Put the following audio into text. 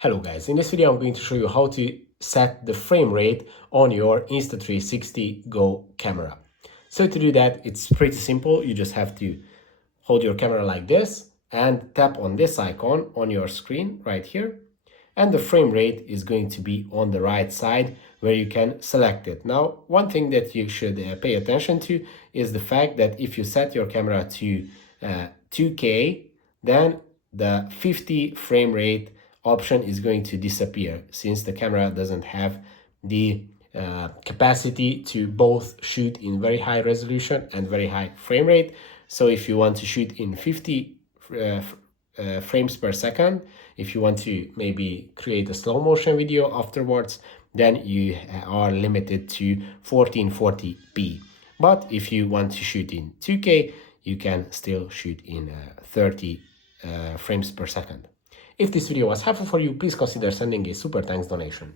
Hello guys, in this video I'm going to show you how to set the frame rate on your Insta360 Go camera. So to do that, it's pretty simple. You just have to hold your camera like this and tap on this icon on your screen right here. And the frame rate is going to be on the right side where you can select it. Now, one thing that you should pay attention to is the fact that if you set your camera to 2K, then the 50 frame rate option is going to disappear since the camera doesn't have the capacity to both shoot in very high resolution and very high frame rate. So if you want to shoot in 50 frames per second, if you want to maybe create a slow motion video afterwards, then you are limited to 1440p. But if you want to shoot in 2K, you can still shoot in 30 frames per second. If this video was helpful for you, please consider sending a super thanks donation.